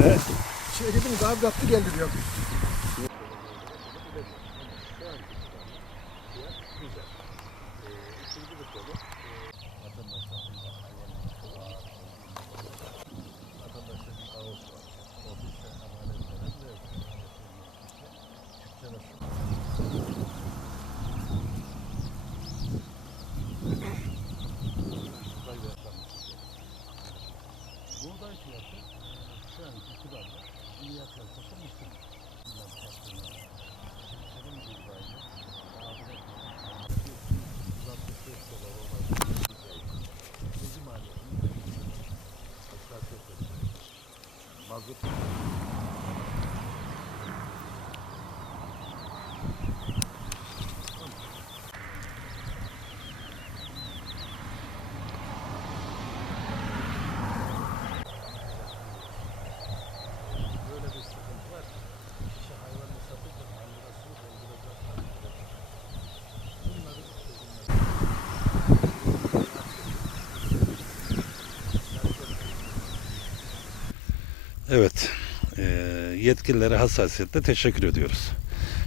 Evet. Şey dediniz abi kaptı geldi diyor. Güzel. Ee, ikinci bu konu. Ee, dünya piyasası üstün. Çiftçinin buğdayı nabire 165 dolar olan buğday. Gezi maliyetini aşağı yukarı mazot böyle bir sıkıntı var. Kişi hayvanını satınca mandırasını dolduracak. Bunları çözümler. Evet, eee, yetkililere hassasiyetle teşekkür ediyoruz.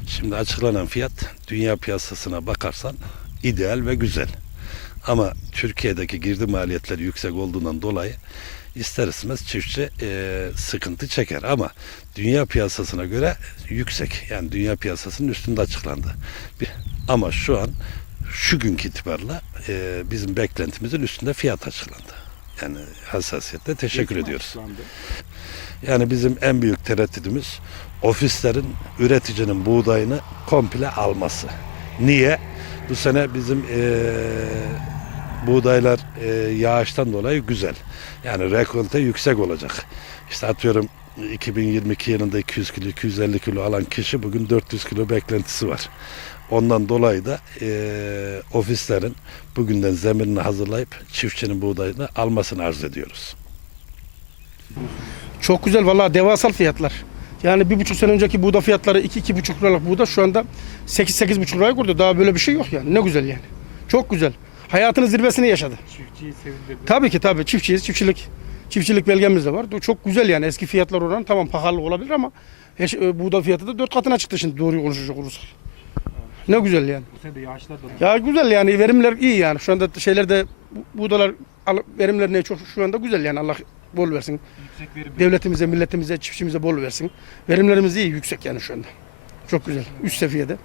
Şimdi açıklanan fiyat dünya piyasasına bakarsan ideal ve güzel. Ama Türkiye'deki girdi maliyetleri yüksek olduğundan dolayı ister istemez çiftçi eee, sıkıntı çeker. Ama dünya piyasasına göre yüksek. Yani dünya piyasasının üstünde açıklandı. Bir- Ama şu an şu günkü itibarla eee, bizim beklentimizin üstünde fiyat açıklandı. Yani hassasiyetle teşekkür ediyoruz. Yani bizim en büyük tereddütümüz ofislerin üreticinin buğdayını komple alması. Niye? Bu sene bizim eee, buğdaylar eee, yağıştan dolayı güzel. Yani rekolte yüksek olacak. İşte atıyorum 2022 yılında 200 kilo, 250 kilo alan kişi bugün 400 kilo beklentisi var. Ondan dolayı da eee, ofislerin bugünden zeminini hazırlayıp çiftçinin buğdayını almasını arz ediyoruz. Çok güzel vallahi devasal fiyatlar. Yani bir buçuk sene önceki buğda fiyatları iki iki buçuk liralık buğda şu anda sekiz sekiz buçuk liraya kurdu. Daha böyle bir şey yok yani. Ne güzel yani. Çok güzel. Hayatının zirvesini yaşadı. Çiftçiyi sevindirdi. Tabii ki tabii çiftçiyiz. Çiftçilik çiftçilik belgemiz de var. Çok güzel yani. Eski fiyatlar oranı tamam pahalı olabilir ama eş- e, buğda fiyatı da dört katına çıktı şimdi doğruyu konuşacak olursak. Ne güzel yani. Bu sene de yağışlar da Ya güzel yani verimler iyi yani. Şu anda şeylerde bu- buğdalar al- verimler ne çok şu anda güzel yani Allah bol versin. yüksek verim. Devletimize, milletimize, çiftçimize bol versin. Verimlerimiz iyi, yüksek yani şu anda. Çok güzel. Üst seviyede.